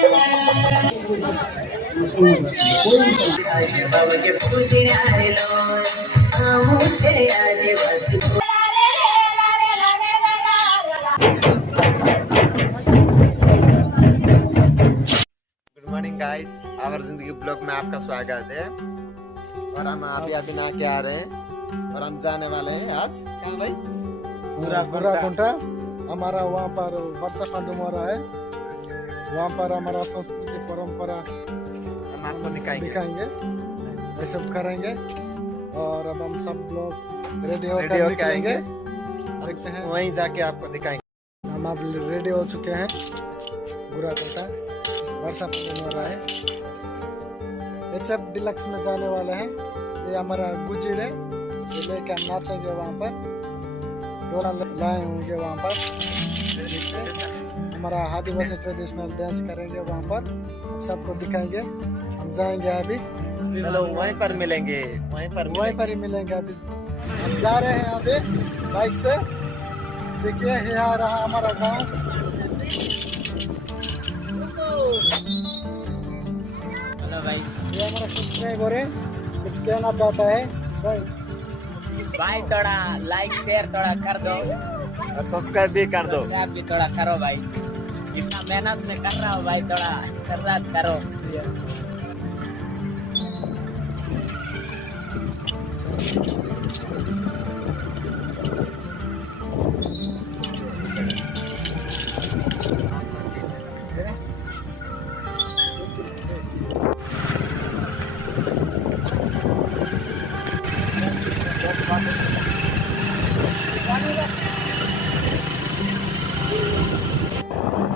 Morning guys, our जिंदगी blog में आपका स्वागत है। और हम अभी अभी ना के आ रहे हैं और हम जाने वाले हैं आज कहाँ भाई? गुराकोंटा। हमारा वहाँ पर वर्षा खंड हो रहा है, वहाँ पर हमारा संस्कृति परंपरा हम आपको दिखाएंगे। ये सब करेंगे और अब हम सब लोग रेडी रेडी होकर होके आएंगे, देखते हैं। वहीं जाके आपको दिखाएंगे। हम अब रेडी हो चुके हैं। गुराकोंटा वर्षा खंड हो रहा है। HF डिलक्स में जाने वाले हैं। ये हमारा गुजिड़ है, ये लेकर हम नाचेंगे वहाँ पर, डोला लाए होंगे वहाँ पर। हमारा आदिवासी ट्रेडिशनल डांस करेंगे वहाँ पर, सबको दिखाएंगे। हम जाएंगे अभी, चलो वहीं पर मिलेंगे, वहीं पर ही मिलेंगे। अभी हम जा रहे हैं अभी बाइक से। देखिए यहाँ रहा हमारा गांव। हेलो भाई, ये हमारा सब्सक्राइबर है, कुछ कहना चाहता है भाई थोड़ा लाइक शेयर थोड़ा कर दो और सब्सक्राइब भी कर दो। सब्सक्राइब भी थोड़ा करो भाई, जितना मेहनत में कर रहा हूँ भाई थोड़ा शुरुआत करो।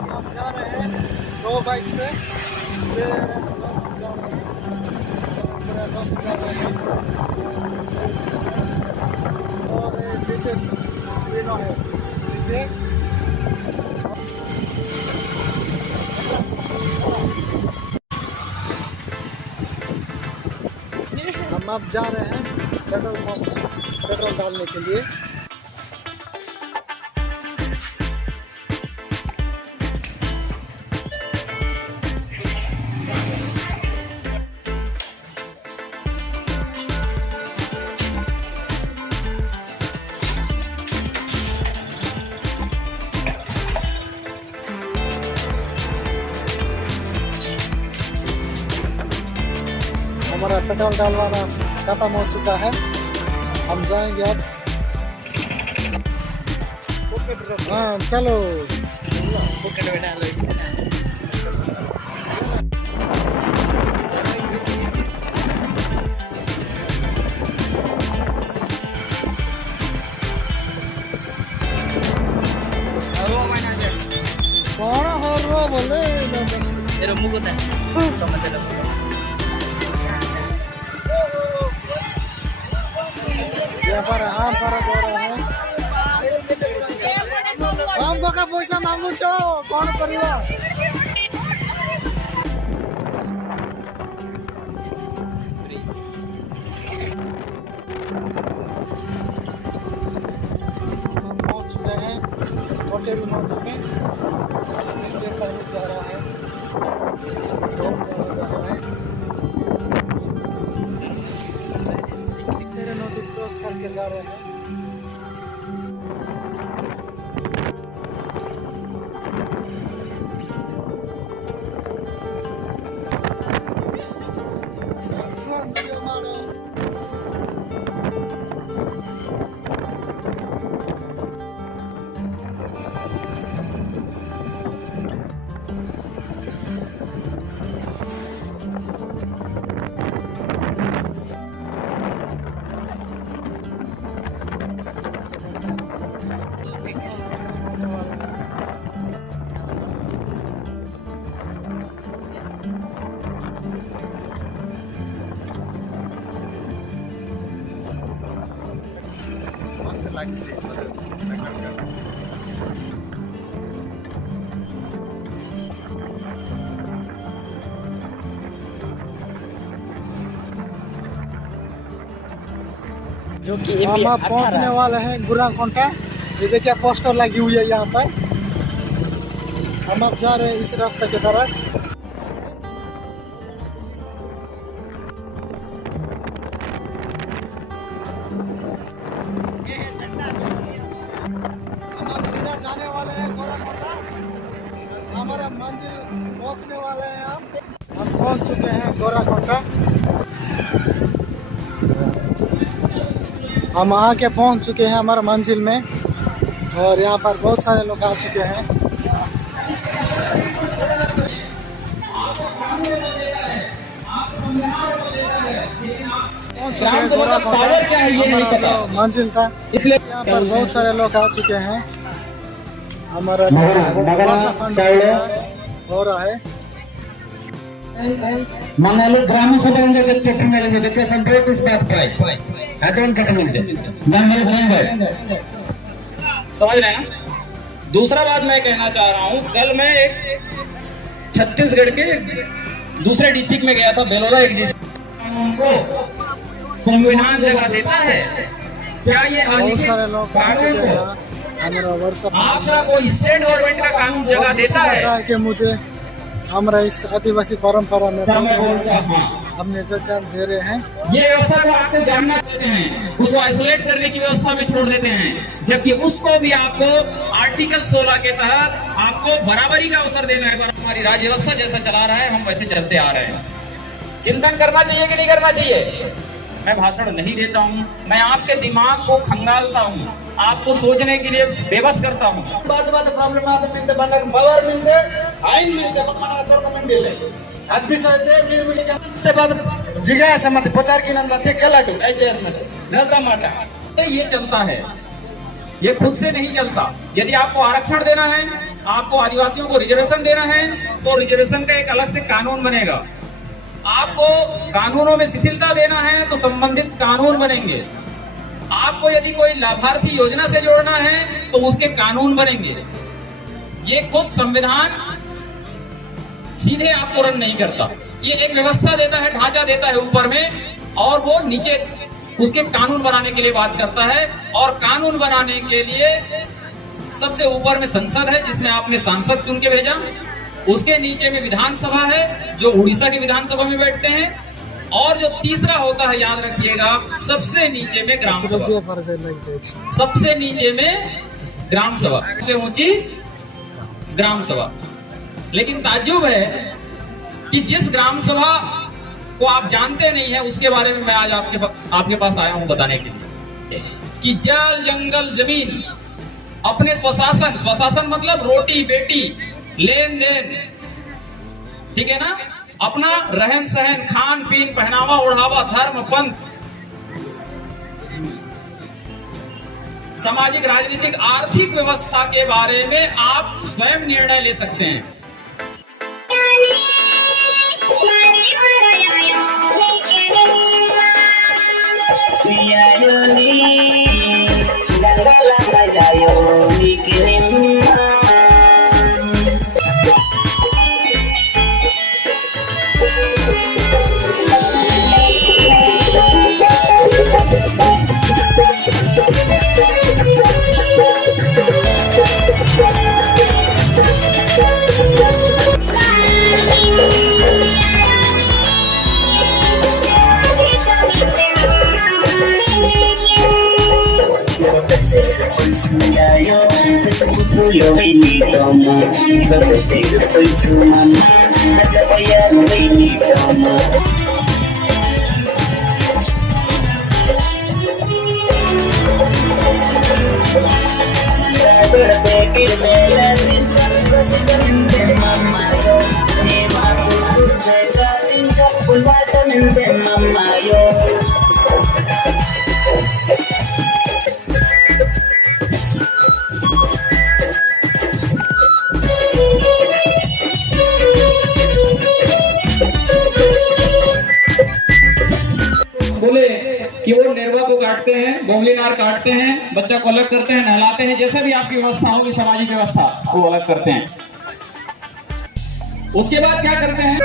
हम जा रहे हैं 2 बाइक से। मेरा दोस्त जा रहे हैं और पीछे तीनों है। देखिए हम अब जा रहे हैं पेट्रोल डालने के लिए। हमारा पेट्रोल डालवाना खत्म हो चुका है, हम जाएंगे अब। हाँ चलो। कौन हो रो बोले तेरे मुंह को हमको का पैसा मांगू छो कौन करियो। हम पहुंच चुके हैं होटल में। जा रहा है, तेरे नदी क्रॉस करके जा रहे हैं। जो कि हम आप पहुंचने वाले हैं गुराकोंटा। ये देखिए पोस्टर लगी हुई है यहाँ पर। हम अब जा रहे हैं इस रास्ते की तरफ। हमारा मंजिल पहुंचने वाले हैं। हम पहुंच चुके हैं गोराकोंडा। हम आके पहुंच चुके हैं हमारा मंजिल में और यहाँ पर बहुत सारे लोग आ चुके हैं। क्या है ये नहीं पता। मंजिल था इसलिए यहाँ पर बहुत सारे लोग आ चुके हैं। हमारा हो रहा है। Mangalu Gramu Sabha Captain Melody and break this path pipe. I don't get them. समझ रहे हैं ना। दूसरा बात मैं कहना चाह रहा हूँ, कल मैं एक छत्तीसगढ़ के दूसरे डिस्ट्रिक्ट में गया था, बेलोदा एक उनको संविधान जगह देता है क्या? ये बहुत सारे लोग आ चुके हैं। आपका कोई स्टेट गवर्नमेंट का कानून जगह देता है कि मुझे हमारा इस आदिवासी परंपरा में हमने जगह दे रहे हैं। ये व्यवस्था को आपको जानना देते हैं, उसको आइसोलेट करने की व्यवस्था में छोड़ देते हैं, जबकि उसको भी आपको आर्टिकल 16 के तहत आपको बराबरी का अवसर देना है। हमारी राज्य व्यवस्था जैसा चला रहा है हम वैसे चलते आ रहे हैं। चिंतन करना चाहिए कि नहीं करना चाहिए? मैं भाषण नहीं देता हूँ, मैं आपके दिमाग को खंगालता हूँ, आपको सोचने के लिए बेबस करता हूँ। बात प्रॉब्लम आता मिलते बनक पवर मिलते आइन मिलते मना गवर्नमेंट दिले अद्भुत होते मीर मिलके ते बाद जगह समझ प्रचार की नंद बातें कलाटू ऐतिहासिक में नलता माटा। ये चलता है, ये खुद से नहीं चलता। यदि आपको आरक्षण देना है, आपको आदिवासियों को रिजर्वेशन देना है, तो रिजर्वेशन का एक अलग से कानून बनेगा। आपको कानूनों में शिथिलता देना है तो संबंधित कानून बनेंगे। आपको यदि कोई लाभार्थी योजना से जोड़ना है तो उसके कानून बनेंगे। ये खुद संविधान सीधे आपको रन नहीं करता, ये एक व्यवस्था देता है, ढांचा देता है ऊपर में, और वो नीचे उसके कानून बनाने के लिए बात करता है। और कानून बनाने के लिए सबसे ऊपर में संसद है जिसमें आपने सांसद चुन के भेजा, उसके नीचे में विधानसभा है जो उड़ीसा की विधानसभा में बैठते हैं, और जो तीसरा होता है याद रखिएगा सबसे नीचे में ग्राम सभा, सबसे नीचे में ग्राम सभा, सबसे ऊंची ग्राम सभा। लेकिन ताज्जुब है कि जिस ग्राम सभा को आप जानते नहीं है उसके बारे में मैं आज आपके पास आया हूं बताने के लिए कि जल जंगल जमीन अपने स्वशासन मतलब रोटी बेटी लेन देन, ठीक है ना, अपना रहन सहन खान पीन पहनावा ओढ़ावा धर्म पंथ सामाजिक राजनीतिक आर्थिक व्यवस्था के बारे में आप स्वयं निर्णय ले सकते हैं। Yo ini kamu, berarti itu cuma ada yang ini kamu. Berarti kita nanti jadi mama yo, ni mahu jaga tinggal pun macam mama yo. बोले कि वो नेरवा को काटते हैं, बोमली नार काटते हैं, बच्चा को अलग करते हैं, नहलाते हैं, जैसे भी आपकी व्यवस्था होगी सामाजिक व्यवस्था वो अलग करते हैं। उसके बाद क्या करते हैं?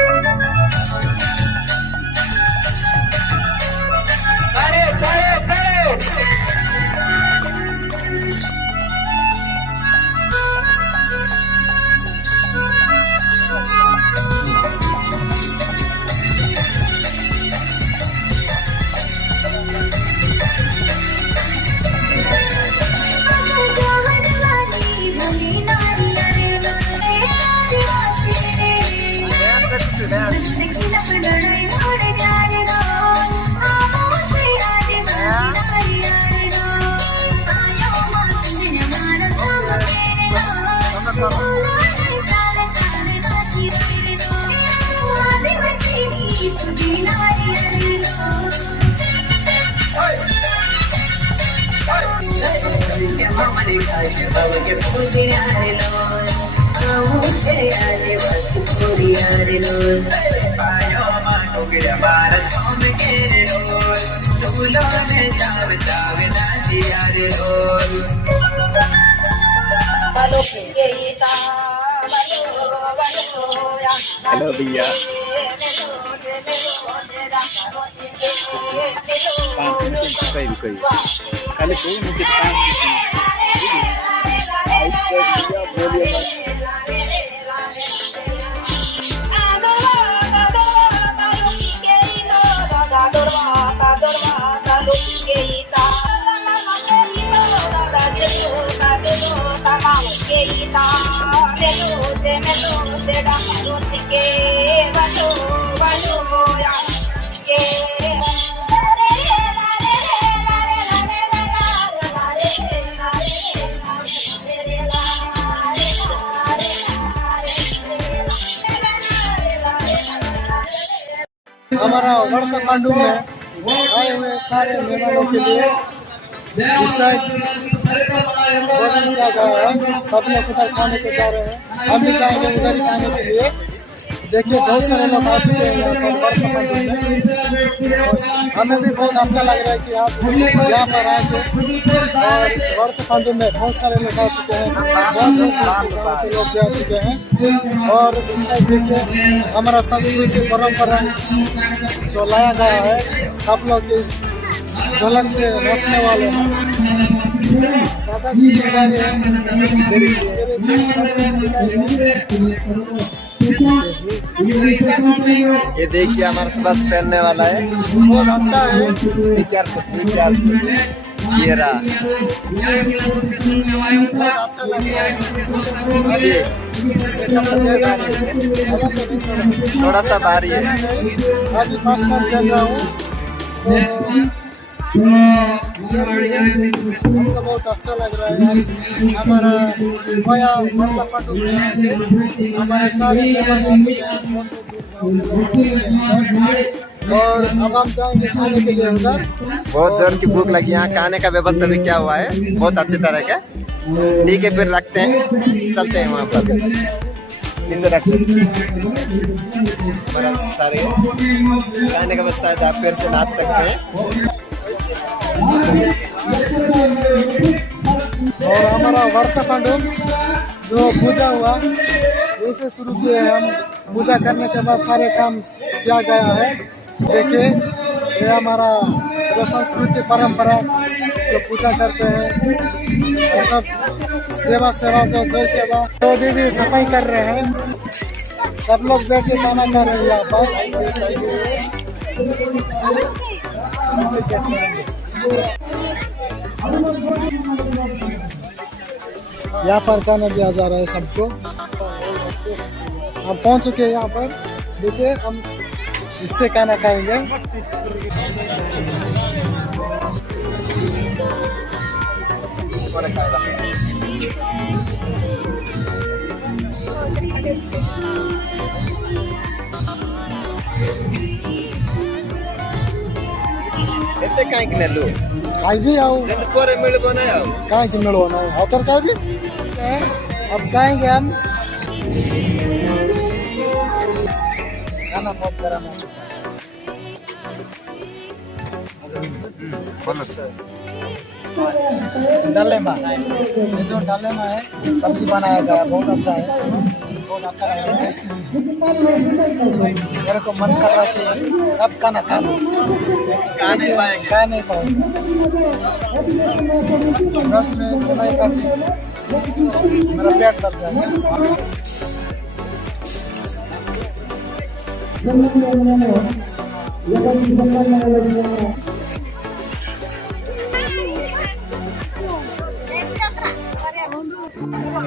हेलो भैया हमारा वर्षा पांडु में आए हुए सारे मेहमानों के लिए इस साइड भोजन किया गया है। सब लोग उधर खाने के जा रहे हैं, हम भी जाएंगे उधर ही खाने के लिए। देखिए बहुत सारे लोग आ चुके हैं यहाँ पर वर्षा पांडु में। हमें भी बहुत अच्छा लग रहा है कि आप यहाँ पर आए थे और वर्षा पांडु में बहुत सारे लोग आ चुके हैं, बहुत लोग भी आ चुके हैं। और इस साइड देखिए हमारा संस्कृति परंपरा जो लाया गया है, सब लोग इस ढोलक से नाचने वाले हैं। दादाजी बिहारी हैं, ये देखिए हमारे पास पहनने वाला है, बहुत अच्छा है। ये रहा बहुत अच्छा लग रहा है। थोड़ा सा भारी है। आज फर्स्ट टाइम कर रहा हूँ, हमको बहुत अच्छा लग रहा है। हमारा भैया वर्षा पांडु में हमारे सारे मेहमान आ चुके हैं और अब हम जाएंगे खाने के लिए उधर। बहुत जोर की भूख लगी, यहाँ खाने का व्यवस्था भी क्या हुआ है बहुत अच्छी तरह का। ठीक है फिर रखते हैं, चलते हैं वहाँ पर नीचे रखते हैं। हमारा सारे खाने के बाद शायद आप फिर से नाच सकते हैं। और हमारा वर्षा पांडु जो पूजा हुआ वैसे शुरू किए हैं हम। पूजा करने के बाद सारे काम किया गया है। देखिए ये हमारा जो संस्कृति परंपरा जो पूजा करते हैं, ये सब सेवा जो सेवा तो दीदी सफाई कर रहे हैं। सब लोग बैठ के खाना खा रहे हैं यहाँ पर। यहाँ पर खाना दिया जा रहा है सबको। हम पहुँच चुके हैं यहाँ पर। देखिए हम इससे खाना खाएंगे। एते काई कि नेलु खाई भी आओ जंद पोरे मिल बनाया कहाँ की मिलवाना है और का भी अब खाएंगे हम। खाना बहुत गर्म है। डालेमा ये जो डालेमा है सब्जी बनाया गया बहुत अच्छा है, बहुत अच्छा है, टेस्टी। मेरे को मन कर रहा है कि सब खाना खा लो, खा नहीं पाएंगे। बस में बनाई काफी मेरा पेट दर्द जाएगा।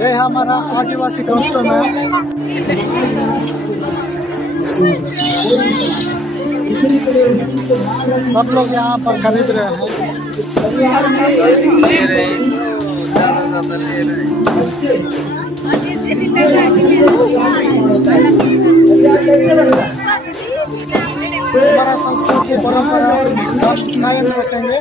ये हमारा आदिवासी कस्टम है। सब लोग यहाँ पर खरीद रहे हैं। हमारा संस्कृति परंपरा कायम रखेंगे।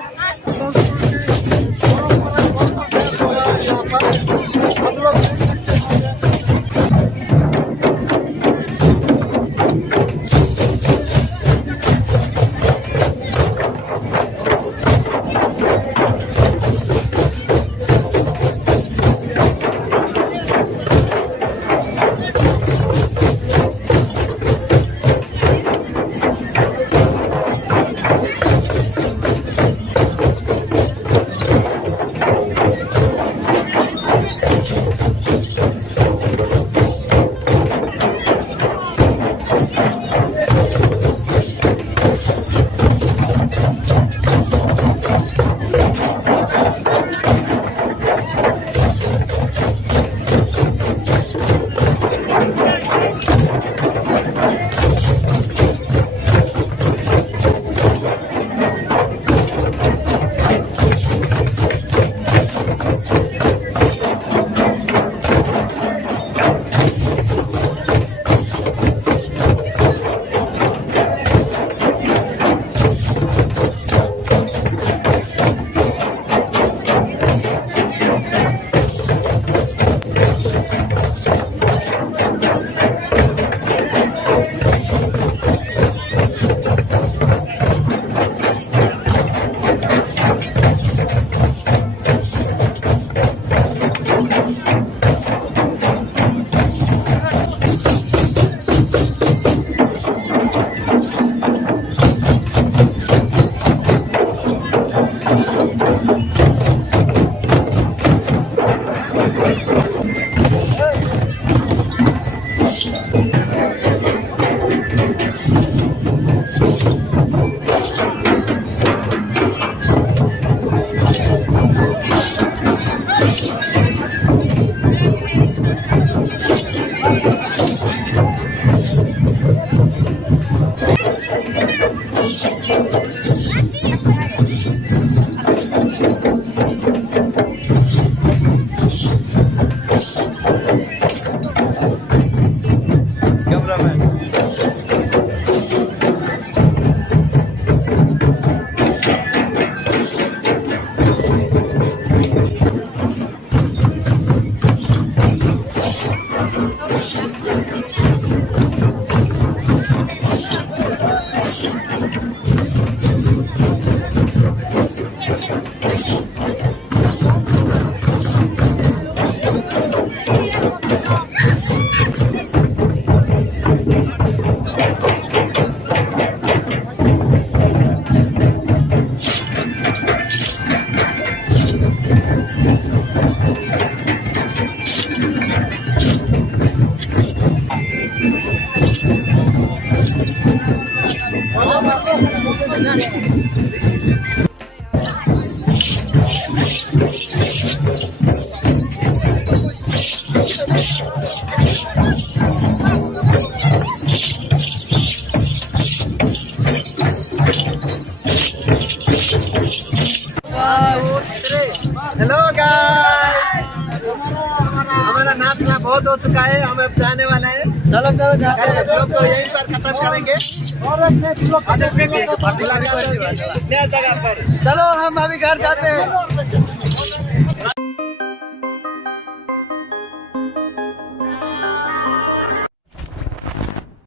हेलो गाइस, हमारा नाचना बहुत हो चुका है, हम अब जाने वाले हैं। चलो ब्लॉग को यहीं पर खत्म करेंगे। नया जगह पर चलो, हम अभी घर जाते हैं।